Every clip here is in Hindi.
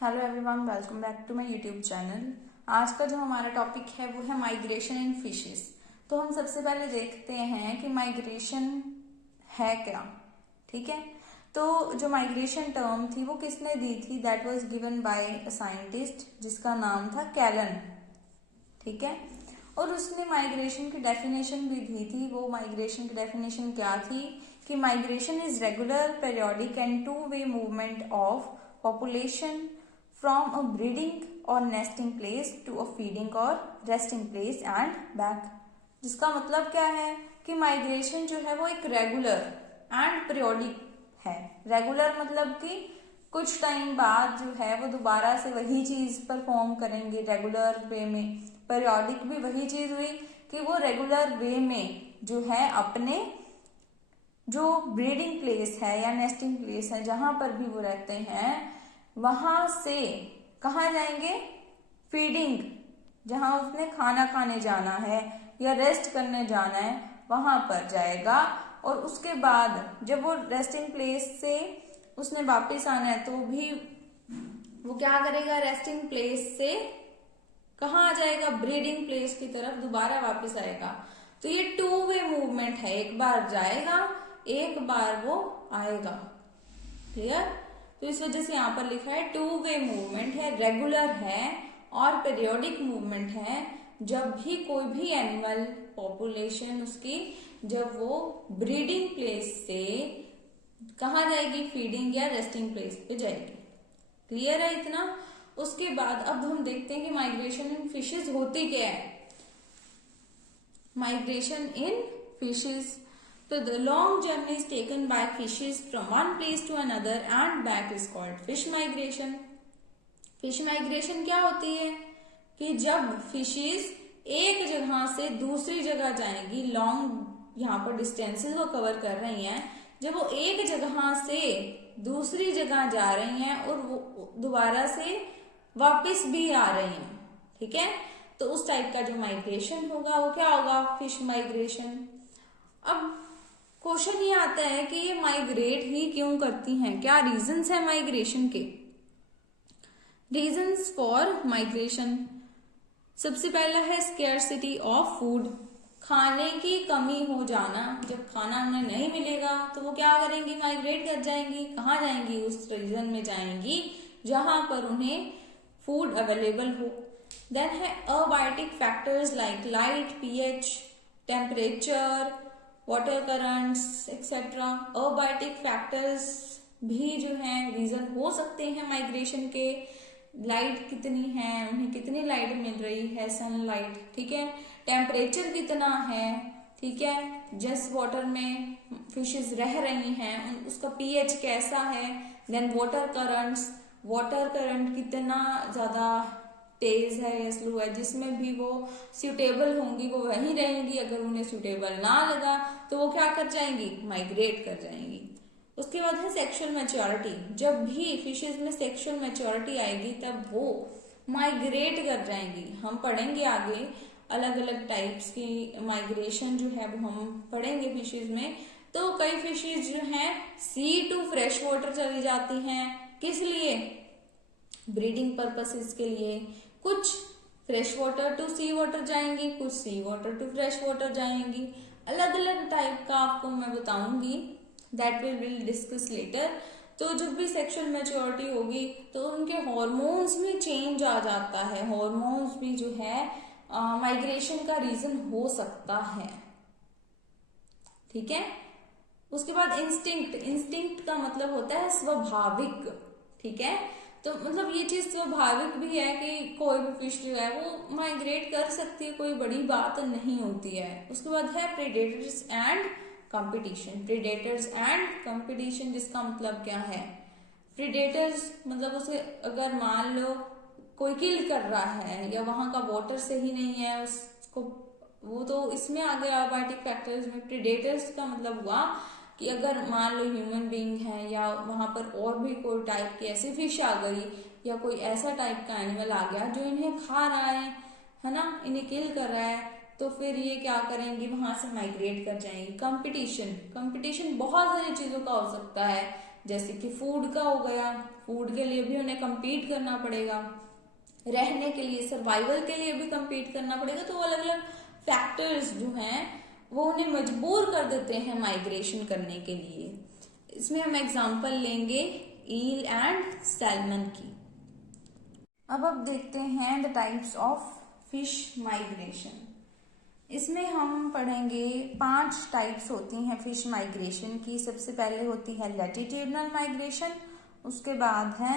Hello everyone, welcome back to my YouTube channel. आज का जो हमारा टॉपिक है वो है माइग्रेशन इन फिशेस। तो हम सबसे पहले देखते हैं कि माइग्रेशन है क्या। ठीक है, तो जो माइग्रेशन टर्म थी वो किसने दी थी? That was given by a scientist जिसका नाम था कैलन। ठीक है, और उसने माइग्रेशन की डेफिनेशन भी दी थी। वो माइग्रेशन की डेफिनेशन क्या थी कि migration is regular, periodic and two way movement of population from a breeding or nesting place to a feeding or resting place and back। जिसका मतलब क्या है कि माइग्रेशन जो है वो एक रेगुलर एंड पीरियोडिक है। रेगुलर मतलब कि कुछ टाइम बाद जो है वो दोबारा से वही चीज परफॉर्म करेंगे रेगुलर वे में। पीरियोडिक भी वही चीज हुई कि वो रेगुलर वे में जो है अपने जो ब्रीडिंग प्लेस है या नेस्टिंग प्लेस है जहां पर भी वो रहते हैं वहां से कहाँ जाएंगे? फीडिंग, जहां उसने खाना खाने जाना है या रेस्ट करने जाना है वहां पर जाएगा। और उसके बाद जब वो रेस्टिंग प्लेस से उसने वापस आना है तो भी वो क्या करेगा? रेस्टिंग प्लेस से कहाँ आ जाएगा? ब्रीडिंग प्लेस की तरफ दोबारा वापस आएगा। तो ये टू वे मूवमेंट है, एक बार जाएगा एक बार वो आएगा। क्लियर? तो इस वजह से यहाँ पर लिखा है टू वे मूवमेंट है, रेगुलर है और पीरियोडिक मूवमेंट है। जब भी कोई भी एनिमल पॉपुलेशन उसकी जब वो ब्रीडिंग प्लेस से कहाँ जाएगी? फीडिंग या रेस्टिंग प्लेस पे जाएगी। क्लियर है इतना? उसके बाद अब हम देखते हैं कि माइग्रेशन इन फिशेज होती क्या है। Migration in fishes, so the long journeys taken by fishes from one place to another and back is called fish migration। Fish migration क्या होती है कि जब फिशेस एक जगह से दूसरी जगह जाएंगी, लॉन्ग यहाँ पर डिस्टेंसेस को कवर कर रही हैं, जब वो एक जगह से दूसरी जगह जा रही हैं और वो दोबारा से वापस भी आ रही हैं। ठीक है, तो उस टाइप का जो माइग्रेशन होगा वो क्या होगा? Fish migration. अब क्वेश्चन ये आता है कि ये माइग्रेट ही क्यों करती हैं? क्या रीजंस है माइग्रेशन के? रीजंस फॉर माइग्रेशन, सबसे पहला है स्केर्सिटी ऑफ फूड, खाने की कमी हो जाना। जब खाना उन्हें नहीं मिलेगा तो वो क्या करेंगी? माइग्रेट कर जाएंगी। कहाँ जाएंगी? उस रीजन में जाएंगी जहां पर उन्हें फूड अवेलेबल हो। देन है abiotic factors like light, pH, temperature, water currents etcetera. Abiotic factors भी जो है रीजन हो सकते हैं माइग्रेशन के। लाइट कितनी है, उन्हें कितनी लाइट मिल रही है, सनलाइट। ठीक है, टेम्परेचर कितना है। ठीक है, जिस वाटर में फिशेस रह रही हैं उसका पीएच कैसा है। Then water currents, water current कितना ज्यादा तेज है या स्लो है, जिसमें भी वो सुटेबल होंगी वो वहीं रहेंगी। अगर उन्हें सुटेबल ना लगा तो वो क्या कर जाएंगी? माइग्रेट कर जाएंगी। उसके बाद है सेक्सुअल मैच्योरिटी, जब भी फिशेज में सेक्सुअल मैच्योरिटी आएगी तब वो माइग्रेट कर जाएंगी। हम पढ़ेंगे आगे अलग अलग टाइप्स की माइग्रेशन जो है वो हम पढ़ेंगे फिशेज में। तो कई फिशेज जो हैं सी टू फ्रेश वाटर चली जाती हैं। किस लिए? ब्रीडिंग पर्पसेस के लिए। कुछ fresh water to sea water जाएंगी, कुछ sea water to fresh water जाएंगी। अलग अलग टाइप का आपको मैं बताऊंगी, दैट विल डिस्कस लेटर। तो जब भी सेक्सुअल मैच्योरिटी होगी तो उनके हॉर्मोन्स में चेंज आ जाता है। हॉर्मोन्स भी जो है माइग्रेशन का रीजन हो सकता है। ठीक है, उसके बाद इंस्टिंक्ट, इंस्टिंक्ट का मतलब होता है स्वाभाविक। ठीक है, तो मतलब ये चीज स्वाभाविक भी है कि कोई भी फिश जो है वो माइग्रेट कर सकती है, कोई बड़ी बात नहीं होती है। उसके बाद है predators and competition. Predators and competition जिसका मतलब क्या है? प्रेडेटर्स मतलब उसे अगर मान लो कोई किल कर रहा है या वहां का वाटर सही नहीं है उसको, वो तो इसमें आ गया अबायोटिक फैक्टर्स में। प्रेडेटर्स का मतलब हुआ कि अगर मान लो ह्यूमन बीइंग है या वहां पर और भी कोई टाइप की ऐसी फिश आ गई या कोई ऐसा टाइप का एनिमल आ गया जो इन्हें खा रहा है ना, इन्हें किल कर रहा है, तो फिर ये क्या करेंगी? वहां से माइग्रेट कर जाएंगी। कंपटीशन, कंपटीशन बहुत सारी चीजों का हो सकता है। जैसे कि फूड का हो गया, फूड के लिए भी उन्हें compete करना पड़ेगा, रहने के लिए, सर्वाइवल के लिए भी compete करना पड़ेगा। तो अलग अलग फैक्टर्स जो हैं वो उन्हें मजबूर कर देते हैं माइग्रेशन करने के लिए। इसमें हम एग्जाम्पल लेंगे ईल एंड सैल्मन की। अब देखते हैं the types of fish migration. इसमें हम पढ़ेंगे 5 टाइप्स होती हैं फिश माइग्रेशन की। सबसे पहले होती है लैटिट्यूडनल माइग्रेशन, उसके बाद है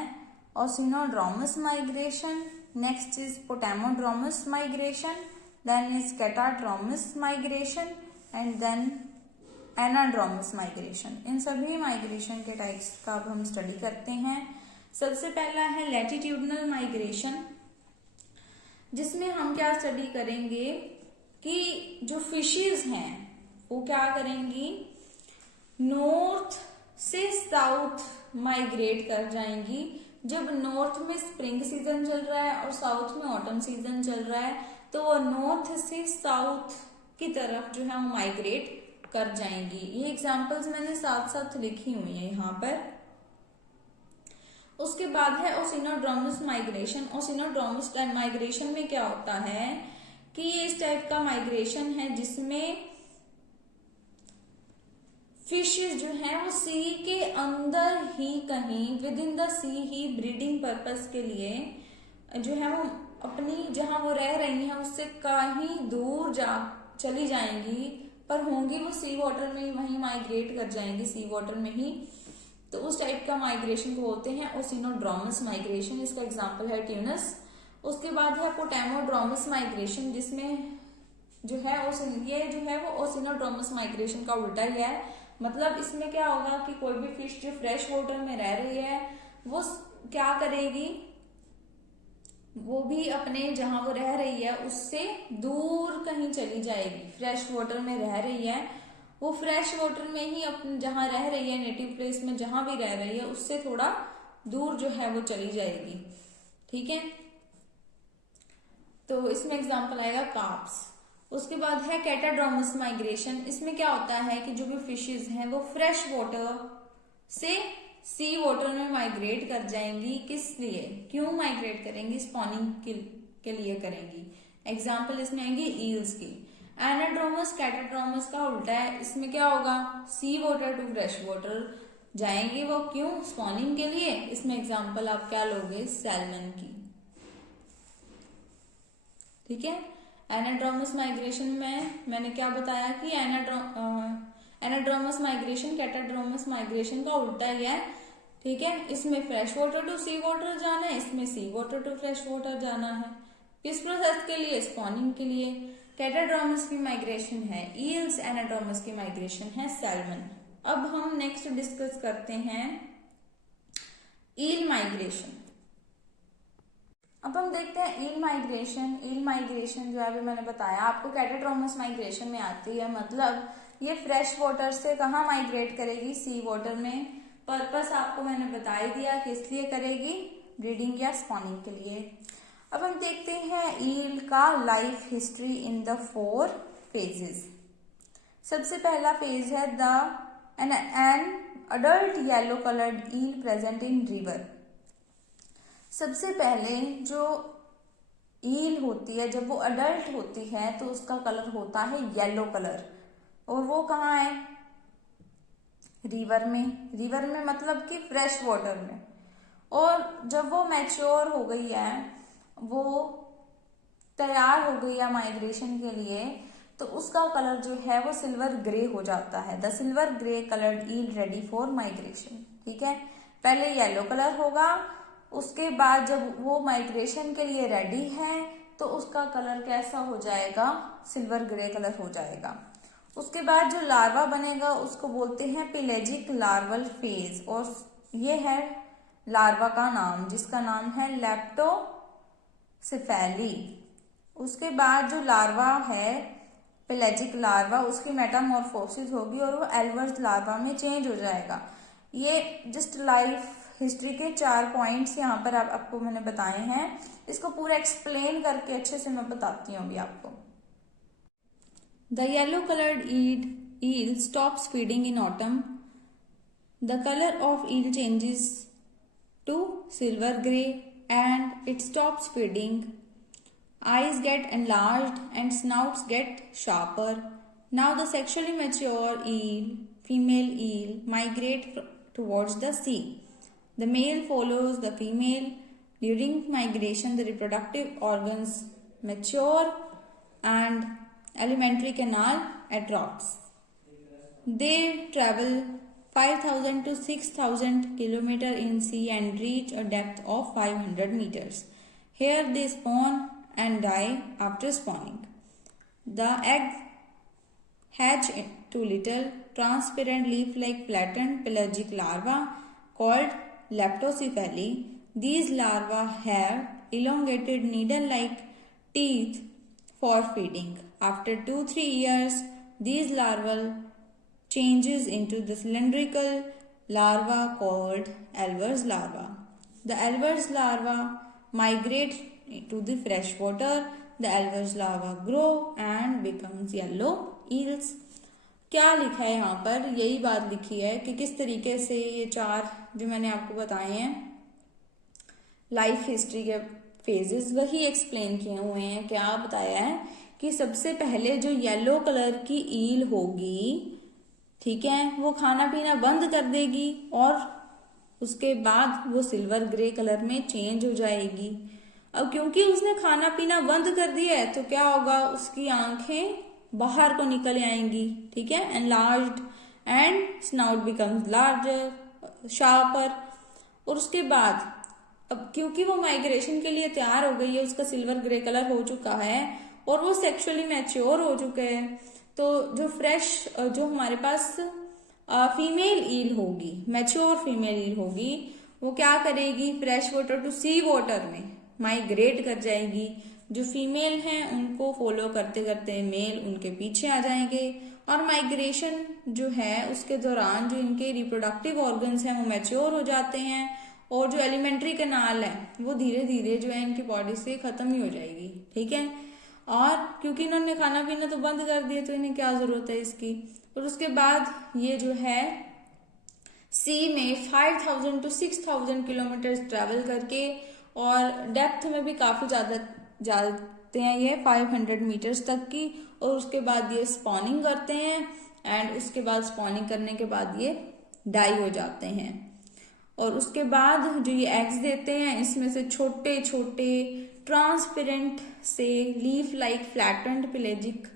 oceanodromous migration, next is potamodromous migration, then is catadromous migration and then anadromous migration. इन सभी माइग्रेशन के टाइप्स का अब हम स्टडी करते हैं। सबसे पहला है लैटिट्यूडनल माइग्रेशन, जिसमें हम क्या स्टडी करेंगे कि जो फिशेस हैं वो क्या करेंगी, नॉर्थ से साउथ माइग्रेट कर जाएंगी। जब नॉर्थ में स्प्रिंग सीजन चल रहा है और साउथ में ऑटम सीजन चल रहा है तो वो नॉर्थ से साउथ की तरफ जो है वो माइग्रेट कर जाएंगी। ये एग्जांपल्स मैंने साथ साथ लिखी हुई है यहाँ पर। उसके बाद है ओसिनोड्रोमस माइग्रेशन। ओसिनोड्रोमस माइग्रेशन में क्या होता है कि ये इस टाइप का माइग्रेशन है जिसमें फिशेस जो है वो सी के अंदर ही कहीं विद इन द सी ही ब्रीडिंग पर्पस के लिए जो है वो अपनी जहां वो रह रही हैं उससे कहीं दूर चली जाएंगी, पर होंगी वो सी वाटर में ही, वहीं माइग्रेट कर जाएंगी सी वाटर में ही। तो उस टाइप का माइग्रेशन को बोलते हैं ओसिनोड्रोमस माइग्रेशन। इसका एग्जांपल है ट्यूनस। उसके बाद है पोटामोड्रोमस माइग्रेशन, जिसमें जो है ये जो है वो ओसिनोड्रोमस माइग्रेशन का उल्टा ही है। मतलब इसमें क्या होगा कि कोई भी फिश जो फ्रेश वाटर में रह रही है वो क्या करेगी, वो भी अपने जहां वो रह रही है उससे दूर कहीं चली जाएगी। फ्रेश वाटर में रह रही है, वो फ्रेश वाटर में ही अपने जहां रह रही है, नेटिव प्लेस में जहां भी रह रही है उससे थोड़ा दूर जो है वो चली जाएगी। ठीक है, तो इसमें एग्जांपल आएगा कार्प्स। उसके बाद है कैटाड्रोमस माइग्रेशन। इसमें क्या होता है कि जो भी फिशेस हैं वो फ्रेश वाटर से सी वाटर में माइग्रेट कर जाएंगी। किस लिए, क्यों माइग्रेट करेंगी, स्पॉनिंग के लिए करेंगी। एग्जाम्पल इसमें आएंगे ईल्स की। एनाड्रोमस कैटाड्रोमस का उल्टा है। इसमें क्या होगा, सी वाटर टू फ्रेश वाटर जाएंगे वो, क्यों, स्पॉनिंग के लिए। इसमें एग्जाम्पल आप क्या लोगे, सैल्मन की। ठीक है, एनाड्रोमस माइग्रेशन में मैंने क्या बताया कि एनाड्रोमस माइग्रेशन कैटाड्रोमस माइग्रेशन का उल्टा ही है। ठीक है, इसमें fresh water to sea water जाना है, इसमें sea water to fresh water जाना है। किस प्रोसेस के लिए, स्पॉनिंग के लिए। कैटाड्रोमस की माइग्रेशन है ईल्स, एनाड्रोमस की माइग्रेशन है सैल्मन। अब हम नेक्स्ट डिस्कस करते हैं ईल माइग्रेशन। अब हम देखते हैं ईल माइग्रेशन। ईल माइग्रेशन जो है अभी मैंने बताया आपको कैटाड्रोमस माइग्रेशन में आती है। मतलब ये फ्रेश वाटर से कहाँ माइग्रेट करेगी, सी वाटर में। पर्पस आपको मैंने बता ही दिया किस लिए करेगी, ब्रीडिंग या स्पॉनिंग के लिए। अब हम देखते हैं ईल का life history in the 4 phases. सबसे पहला फेज है an adult yellow coloured eel present in river. सबसे पहले जो ईल होती है जब वो अडल्ट होती है तो उसका कलर होता है येलो कलर, और वो कहाँ है, रिवर में। रिवर में मतलब कि फ्रेश वाटर में। और जब वो मैच्योर हो गई है, वो तैयार हो गई है माइग्रेशन के लिए, तो उसका कलर जो है वो सिल्वर ग्रे हो जाता है। The silver grey coloured eel ready for migration. ठीक है, पहले येलो कलर होगा, उसके बाद जब वो माइग्रेशन के लिए रेडी है तो उसका कलर कैसा हो जाएगा, सिल्वर ग्रे कलर हो जाएगा। उसके बाद जो लार्वा बनेगा उसको बोलते हैं पेलेजिक लार्वल फेज, और ये है लार्वा का नाम, जिसका नाम है लेप्टोसिफेली। उसके बाद जो लार्वा है पेलेजिक लार्वा, उसकी मेटामॉर्फोसिस होगी और वो एल्वर्स लार्वा में चेंज हो जाएगा। ये जस्ट लाइफ हिस्ट्री के 4 पॉइंट्स यहाँ पर आपको मैंने बताए हैं। इसको पूरा एक्सप्लेन करके अच्छे से मैं बताती हूँ अभी आपको। The yellow coloured eel stops feeding in autumn. The color of eel changes to silver gray and it stops feeding. Eyes get enlarged and snouts get sharper. Now the sexually mature eel, female eel, migrate towards the sea. The male follows the female. During migration, the reproductive organs mature and alimentary canal atrophies. They travel 5,000 to 6,000 km in sea and reach a depth of 500 meters. Here they spawn and die after spawning. The eggs hatch into little transparent leaf-like flattened pelagic larvae called leptocephali. These larvae have elongated needle-like teeth for feeding. After 2-3 years, these larval changes into the cylindrical larva called Alvars larva. The Alvars larva migrate to the fresh water. The Alvars larva grow and becomes yellow eels. क्या लिखा है यहाँ पर? यही बात लिखी है कि किस तरीके से ये 4 जो मैंने आपको बताए हैं लाइफ हिस्ट्री के फेजेस वही एक्सप्लेन किए हुए हैं। क्या बताया है कि सबसे पहले जो येलो कलर की ईल होगी, ठीक है, वो खाना पीना बंद कर देगी और उसके बाद वो सिल्वर ग्रे कलर में चेंज हो जाएगी। अब क्योंकि उसने खाना पीना बंद कर दिया है तो क्या होगा, उसकी आंखें बाहर को निकल आएंगी, ठीक है, enlarged and snout becomes larger sharper. और उसके बाद अब क्योंकि वो माइग्रेशन के लिए तैयार हो गई है, उसका सिल्वर ग्रे कलर हो चुका है और वो सेक्सुअली मैच्योर हो चुके हैं, तो जो फ्रेश जो हमारे पास फीमेल ईल होगी, मैच्योर फीमेल ईल होगी, वो क्या करेगी, fresh water to sea water में माइग्रेट कर जाएगी। जो फीमेल हैं उनको फॉलो करते करते मेल उनके पीछे आ जाएंगे और माइग्रेशन जो है उसके दौरान जो इनके रिप्रोडक्टिव ऑर्गन्स हैं वो मैच्योर हो जाते हैं और जो एलिमेंट्री कैनाल है वो धीरे धीरे जो है इनकी बॉडी से खत्म ही हो जाएगी, ठीक है। और क्योंकि इन्होंने खाना पीना तो बंद कर दिया तो इन्हें क्या जरूरत है इसकी। और उसके बाद ये जो है सी में 5,000 टू 6,000 किलोमीटर ट्रेवल करके और डेप्थ में भी काफी ज्यादा जाते हैं ये 500 मीटर्स तक की। और उसके बाद ये स्पॉनिंग करते हैं एंड उसके बाद स्पॉनिंग करने के बाद ये डाई हो जाते हैं। और उसके बाद जो ये एग्स देते हैं इसमें से छोटे छोटे ट्रांसपेरेंट से लीफ लाइक फ्लैटेंड पेलेजिक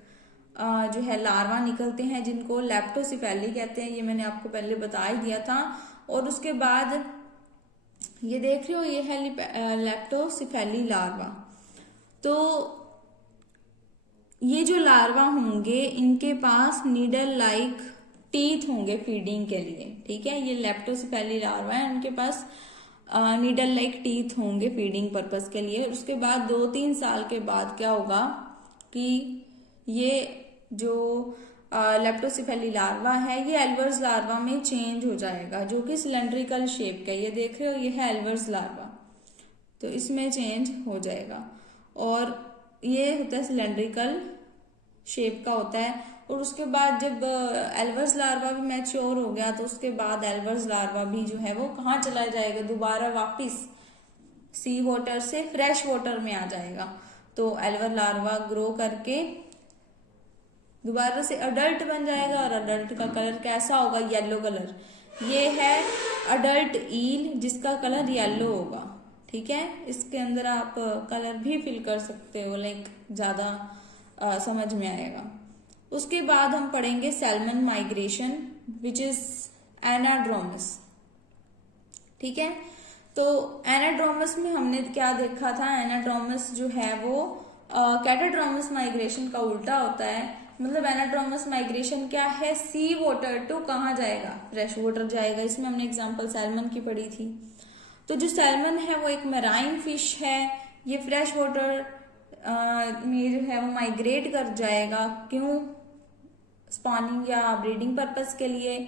जो है लार्वा निकलते हैं जिनको लेप्टोसिफेली कहते हैं। ये मैंने आपको पहले बता ही दिया था। और उसके बाद ये देख रहे हो ये है लेप्टोसिफेली लार्वा। तो ये जो लार्वा होंगे इनके पास नीडल लाइक टीथ होंगे फीडिंग के लिए, ठीक है। ये लेप्टोसिफेली लार्वा है, उनके पास नीडल लाइक टीथ होंगे फीडिंग पर्पस के लिए। उसके बाद 2-3 साल के बाद क्या होगा कि ये जो लेप्टोसिफेली लार्वा है ये एल्वर्स लार्वा में चेंज हो जाएगा जो कि सिलेंड्रिकल शेप का, ये देख रहे हो ये है एल्वर्स लार्वा, तो इसमें चेंज हो जाएगा। और ये होता है सिलेंड्रिकल शेप का होता है। और उसके बाद जब एल्वर्स लार्वा भी मैच्योर हो गया तो उसके बाद एल्वर्स लार्वा भी जो है वो कहाँ चला जाएगा, दोबारा वापिस सी वाटर से फ्रेश वाटर में आ जाएगा। तो एल्वर लार्वा ग्रो करके दोबारा से अडल्ट बन जाएगा और अडल्ट का कलर कैसा होगा, येलो कलर। ये है अडल्ट ईल जिसका कलर येलो होगा, ठीक है। इसके अंदर आप कलर भी फिल कर सकते हो, लाइक ज्यादा समझ में आएगा। उसके बाद हम पढ़ेंगे salmon migration which is anadromous, ठीक है। तो एनाड्रोमस में हमने क्या देखा था, एनाड्रोमस जो है वो कैटाड्रोमस माइग्रेशन का उल्टा होता है। मतलब एनाड्रोमस माइग्रेशन क्या है, सी वाटर टू कहाँ जाएगा, फ्रेश वाटर जाएगा। इसमें हमने एग्जांपल सैल्मन की पढ़ी थी। तो जो सैल्मन है वो एक मैराइन फिश है, ये फ्रेश वाटर में जो है वो माइग्रेट कर जाएगा। क्यों, स्पॉनिंग या ब्रीडिंग पर्पस के लिए।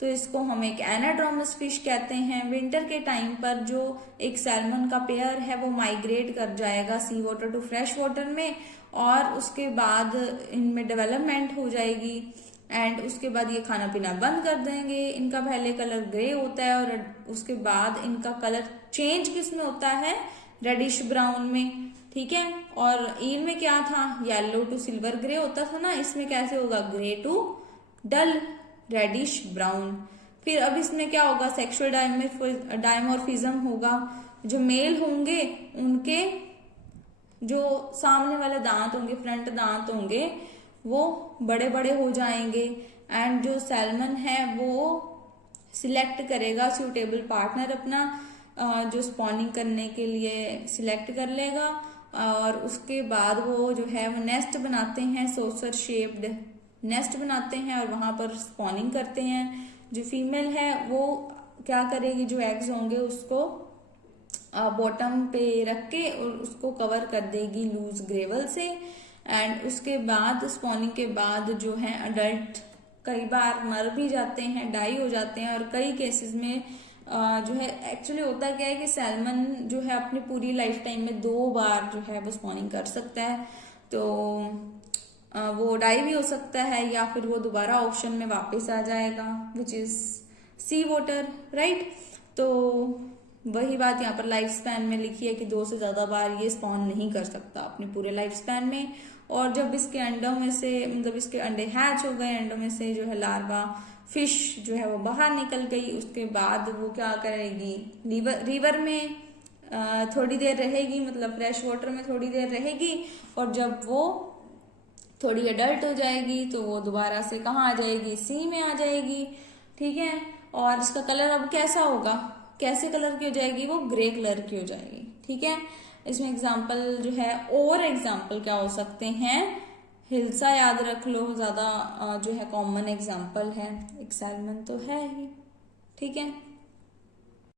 तो इसको हम एक एनाड्रोमस फिश कहते हैं। विंटर के टाइम पर जो एक सैल्मन का पेयर है वो माइग्रेट कर जाएगा सी वाटर टू फ्रेश वाटर में और उसके बाद इनमें डेवलपमेंट हो जाएगी। एंड उसके बाद ये खाना पीना बंद कर देंगे। इनका पहले कलर ग्रे होता है और उसके बाद इनका कलर चेंज किस में होता है, रेडिश ब्राउन में, ठीक है। और ईल में क्या था, येलो टू सिल्वर ग्रे होता था ना, इसमें कैसे होगा, grey to dull reddish brown. फिर अब इसमें क्या होगा, सेक्सुअल डायमॉर्फिज्म होगा। जो मेल होंगे उनके जो सामने वाले दांत होंगे, फ्रंट दांत होंगे, वो बड़े बड़े हो जाएंगे। एंड जो सैल्मन है वो सिलेक्ट करेगा सूटेबल पार्टनर अपना, जो स्पॉनिंग करने के लिए सिलेक्ट कर लेगा। और उसके बाद वो जो है वो नेस्ट बनाते हैं, सोसर शेप्ड नेस्ट बनाते हैं और वहां पर स्पॉनिंग करते हैं। जो फीमेल है वो क्या करेगी, जो एग्स होंगे उसको बॉटम पे रख के और उसको कवर कर देगी लूज ग्रेवल से। एंड उसके बाद स्पॉनिंग के बाद जो है अडल्ट कई बार मर भी जाते हैं, डाई हो जाते हैं। और कई केसेस में जो है एक्चुअली होता क्या है कि सैल्मन जो है अपनी पूरी लाइफ टाइम में 2 बार जो है वो स्पॉनिंग कर सकता है। तो वो डाई भी हो सकता है या फिर वो दोबारा ऑप्शन में वापस आ जाएगा, which is sea water, right. तो वही बात यहाँ पर लाइफ स्पैन में लिखी है कि 2 से ज्यादा बार ये स्पॉन नहीं कर सकता अपनी पूरे लाइफ स्पैन में। और जब इसके अंडों में से, मतलब इसके अंडे हैच हो गए, अंडों में से जो है लार्वा फिश जो है वो बाहर निकल गई, उसके बाद वो क्या करेगी, रिवर में थोड़ी देर रहेगी, मतलब फ्रेश वाटर में थोड़ी देर रहेगी। और जब वो थोड़ी अडल्ट हो जाएगी तो वो दोबारा से कहाँ आ जाएगी, सी में आ जाएगी, ठीक है। और इसका कलर अब कैसा होगा, कैसे कलर की हो जाएगी, वो ग्रे कलर की हो जाएगी, ठीक है। इसमें एग्जाम्पल जो है, और एग्जाम्पल क्या हो सकते हैं, हिल्सा याद रख लो, ज्यादा जो है कॉमन एग्जाम्पल है, एक सैल्मन तो है ही, ठीक है।